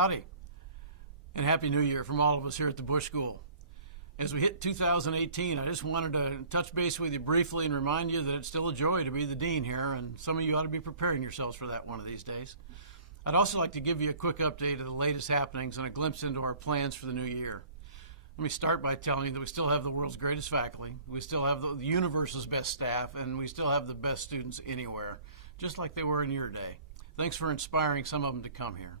Howdy, and Happy New Year from all of us here at the Bush School. As we hit 2018, I just wanted to touch base with you briefly and remind you that it's still a joy to be the dean here, and some of you ought to be preparing yourselves for that one of these days. I'd also like to give you a quick update of the latest happenings and a glimpse into our plans for the new year. Let me start by telling you that we still have the world's greatest faculty, we still have the universe's best staff, and we still have the best students anywhere, just like they were in your day. Thanks for inspiring some of them to come here.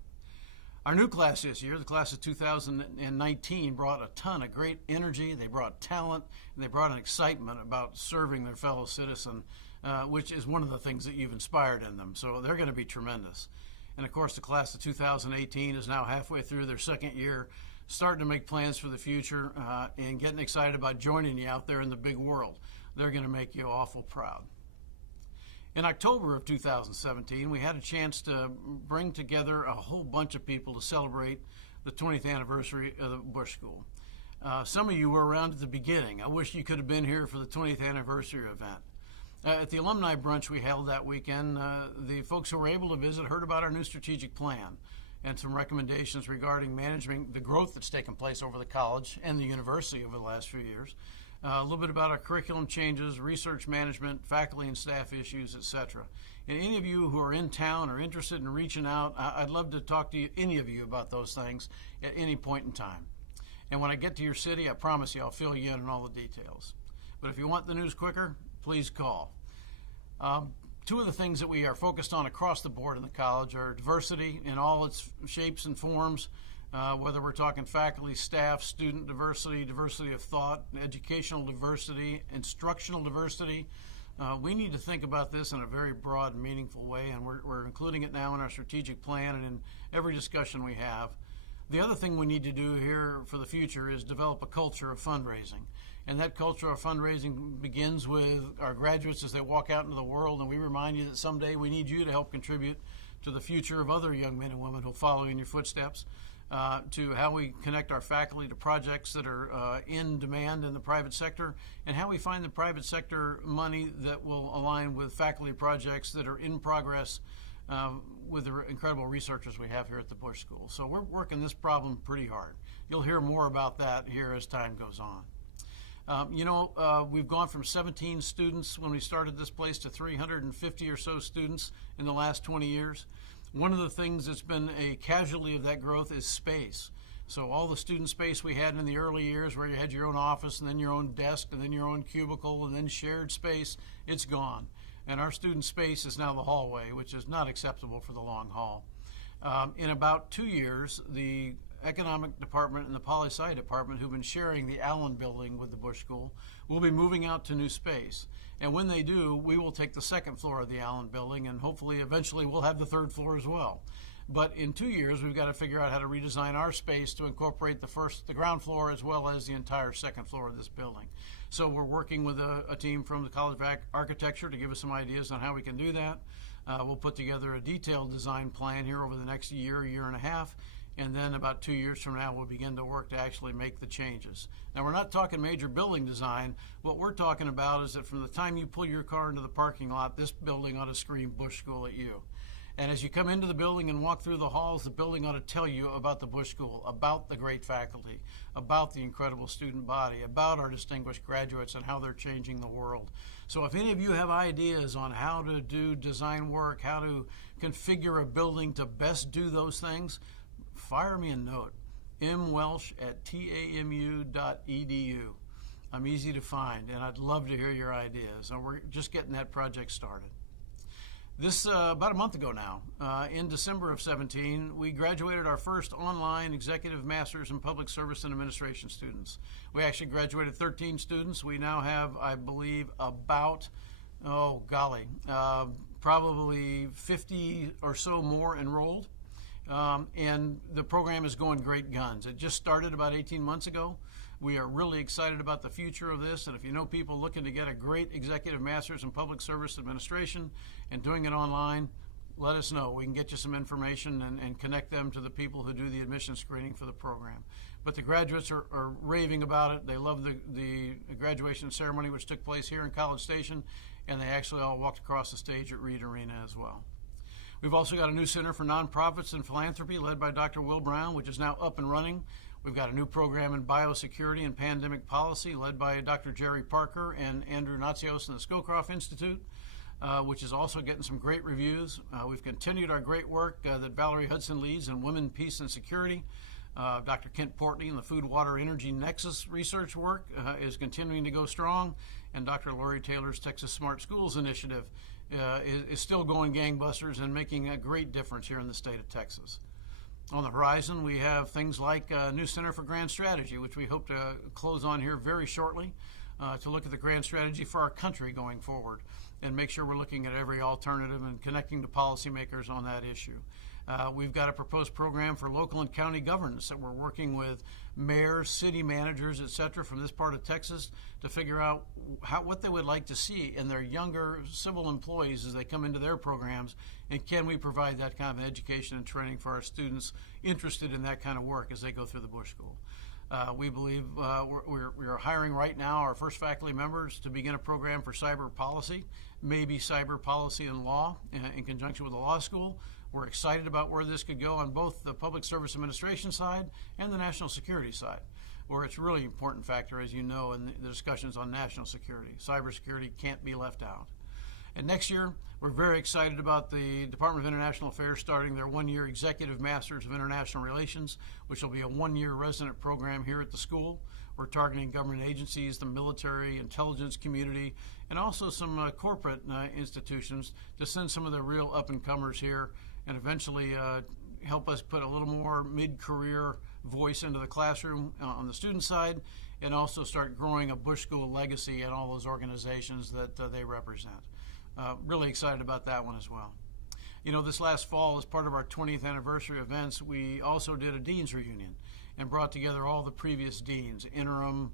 Our new class this year, the class of 2019, brought a ton of great energy, they brought talent, and they brought an excitement about serving their fellow citizen, which is one of the things that you've inspired in them. So they're going to be tremendous. And of course, the class of 2018 is now halfway through their second year, starting to make plans for the future and getting excited about joining you out there in the big world. They're going to make you awful proud. In October of 2017, we had a chance to bring together a whole bunch of people to celebrate the 20th anniversary of the Bush School. Some of you were around at the beginning. I wish you could have been here for the 20th anniversary event. At the alumni brunch we held that weekend, the folks who were able to visit heard about our new strategic plan and some recommendations regarding managing the growth that's taken place over the college and the university over the last few years. A little bit about our curriculum changes, research management, faculty and staff issues, etc. And any of you who are in town or interested in reaching out, I'd love to talk to any of you about those things at any point in time. And when I get to your city, I promise you I'll fill you in on all the details. But if you want the news quicker, please call. Two of the things that we are focused on across the board in the college are diversity in all its shapes and forms, whether we're talking faculty, staff, student diversity, diversity of thought, educational diversity, instructional diversity. We need to think about this in a very broad and meaningful way, and we're including it now in our strategic plan and in every discussion we have. The other thing we need to do here for the future is develop a culture of fundraising. And that culture of fundraising begins with our graduates as they walk out into the world, and we remind you that someday we need you to help contribute to the future of other young men and women who'll follow in your footsteps, to how we connect our faculty to projects that are in demand in the private sector, and how we find the private sector money that will align with faculty projects that are in progress with the incredible researchers we have here at the Bush School. So we're working this problem pretty hard. You'll hear more about that here as time goes on. We've gone from 17 students when we started this place to 350 or so students in the last 20 years. One of the things that's been a casualty of that growth is space. So all the student space we had in the early years where you had your own office and then your own desk and then your own cubicle and then shared space, it's gone. And our student space is now the hallway, which is not acceptable for the long haul. In about 2 years, the Economic Department and the Poli-Sci Department, who've been sharing the Allen building with the Bush School, will be moving out to new space. And when they do, we will take the second floor of the Allen building, and hopefully eventually we'll have the third floor as well. But in 2 years, we've got to figure out how to redesign our space to incorporate the ground floor as well as the entire second floor of this building. So we're working with a team from the College of Architecture to give us some ideas on how we can do that. We'll put together a detailed design plan here over the next year and a half. And then about 2 years from now, we'll begin to work to actually make the changes. Now, we're not talking major building design. What we're talking about is that from the time you pull your car into the parking lot, this building ought to scream Bush School at you. And as you come into the building and walk through the halls, the building ought to tell you about the Bush School, about the great faculty, about the incredible student body, about our distinguished graduates and how they're changing the world. So if any of you have ideas on how to do design work, how to configure a building to best do those things, fire me a note, mwelsh@tamu.edu. I'm easy to find, and I'd love to hear your ideas. And we're just getting that project started. This, about a month ago now, in December of 17, we graduated our first online executive master's in public service and administration students. We actually graduated 13 students. We now have, I believe, about, probably 50 or so more enrolled. And the program is going great guns. It just started about 18 months ago. We are really excited about the future of this, and if you know people looking to get a great executive master's in public service administration and doing it online, let us know. We can get you some information and connect them to the people who do the admission screening for the program. But the graduates are raving about it. They love the graduation ceremony, which took place here in College Station, and they actually all walked across the stage at Reed Arena as well. We've also got a new Center for Nonprofits and Philanthropy led by Dr. Will Brown, which is now up and running. We've got a new program in biosecurity and pandemic policy led by Dr. Jerry Parker and Andrew Natsios in the Scowcroft Institute, which is also getting some great reviews. We've continued our great work that Valerie Hudson leads in Women, Peace, and Security. Dr. Kent Portney in the Food, Water, Energy Nexus research work is continuing to go strong, and Dr. Lori Taylor's Texas Smart Schools Initiative is still going gangbusters and making a great difference here in the state of Texas. On the horizon, we have things like a new Center for Grand Strategy, which we hope to close on here very shortly, to look at the grand strategy for our country going forward and make sure we're looking at every alternative and connecting to policymakers on that issue. We've got a proposed program for local and county governance that we're working with mayors, city managers, et cetera, from this part of Texas to figure out what they would like to see in their younger civil employees as they come into their programs, and can we provide that kind of education and training for our students interested in that kind of work as they go through the Bush School. We believe we are hiring right now our first faculty members to begin a program for cyber policy, maybe cyber policy and law in conjunction with the law school. We're excited about where this could go on both the Public Service Administration side and the national security side, where it's a really important factor, as you know, in the discussions on national security. Cybersecurity can't be left out. And next year, we're very excited about the Department of International Affairs starting their one-year Executive Masters of International Relations, which will be a one-year resident program here at the school. We're targeting government agencies, the military, intelligence community, and also some corporate institutions to send some of the real up-and-comers here and eventually help us put a little more mid-career voice into the classroom on the student side, and also start growing a Bush School legacy in all those organizations that they represent. Really excited about that one as well. You know, this last fall, as part of our 20th anniversary events, we also did a Dean's Reunion and brought together all the previous deans, interim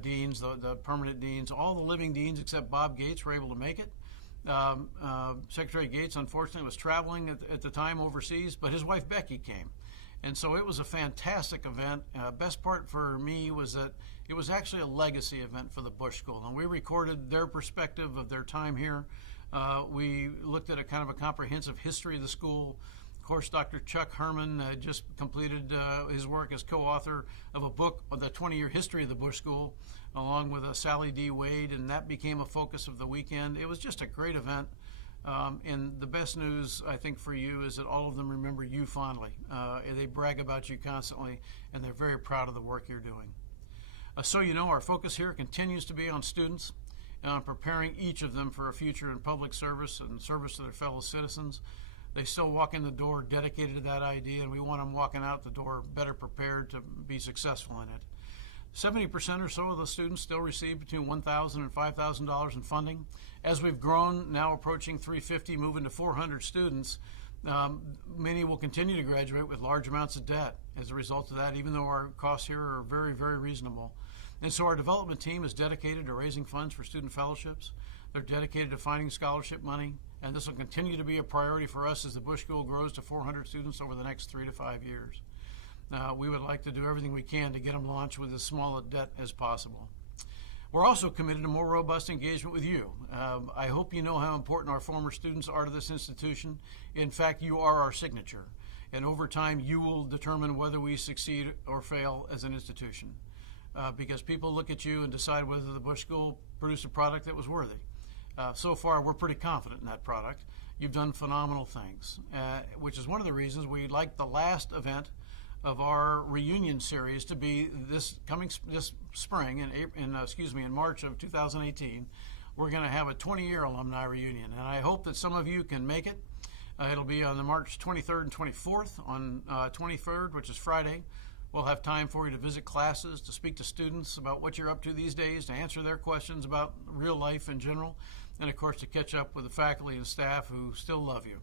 deans, the permanent deans, all the living deans except Bob Gates were able to make it. Secretary Gates, unfortunately, was traveling at the time overseas, but his wife Becky came. And so it was a fantastic event. Best part for me was that it was actually a legacy event for the Bush School, and we recorded their perspective of their time here. We looked at a kind of a comprehensive history of the school. Of course, Dr. Chuck Herman just completed his work as co-author of a book on the 20-year history of the Bush School, along with Sally D. Wade, and that became a focus of the weekend. It was just a great event. And the best news, I think, for you is that all of them remember you fondly. They brag about you constantly, and they're very proud of the work you're doing. So you know, our focus here continues to be on students and on preparing each of them for a future in public service and service to their fellow citizens. They still walk in the door dedicated to that idea, and we want them walking out the door better prepared to be successful in it. 70% or so of the students still receive between $1,000 and $5,000 in funding. As we've grown, now approaching 350, moving to 400 students, many will continue to graduate with large amounts of debt as a result of that, even though our costs here are very, very reasonable. And so our development team is dedicated to raising funds for student fellowships. They're dedicated to finding scholarship money, and this will continue to be a priority for us as the Bush School grows to 400 students over the next 3 to 5 years. We would like to do everything we can to get them launched with as small a debt as possible. We're also committed to more robust engagement with you. I hope you know how important our former students are to this institution. In fact, you are our signature. And over time, you will determine whether we succeed or fail as an institution. Because people look at you and decide whether the Bush School produced a product that was worthy. So far, we're pretty confident in that product. You've done phenomenal things, which is one of the reasons we like the last event of our reunion series to be this spring in March of 2018. We're going to have a 20-year alumni reunion, and I hope that some of you can make it. It'll be on the March 23rd and 24th. On 23rd, which is Friday, we'll have time for you to visit classes, to speak to students about what you're up to these days, to answer their questions about real life in general, and of course to catch up with the faculty and staff who still love you.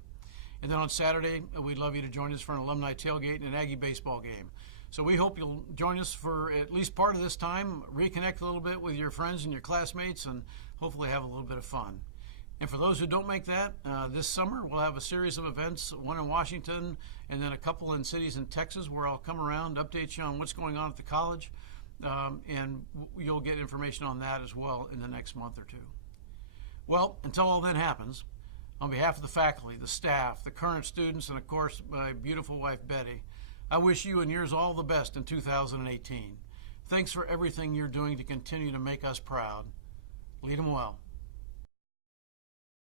And then on Saturday, we'd love you to join us for an alumni tailgate and an Aggie baseball game. So we hope you'll join us for at least part of this time, reconnect a little bit with your friends and your classmates, and hopefully have a little bit of fun. And for those who don't make that, this summer we'll have a series of events, one in Washington and then a couple in cities in Texas where I'll come around, update you on what's going on at the college, and you'll get information on that as well in the next month or two. Well, until all that happens, On behalf of the faculty, the staff, the current students, and of course my beautiful wife Betty, I wish you and yours all the best in 2018. Thanks for everything you're doing to continue to make us proud. Lead them well.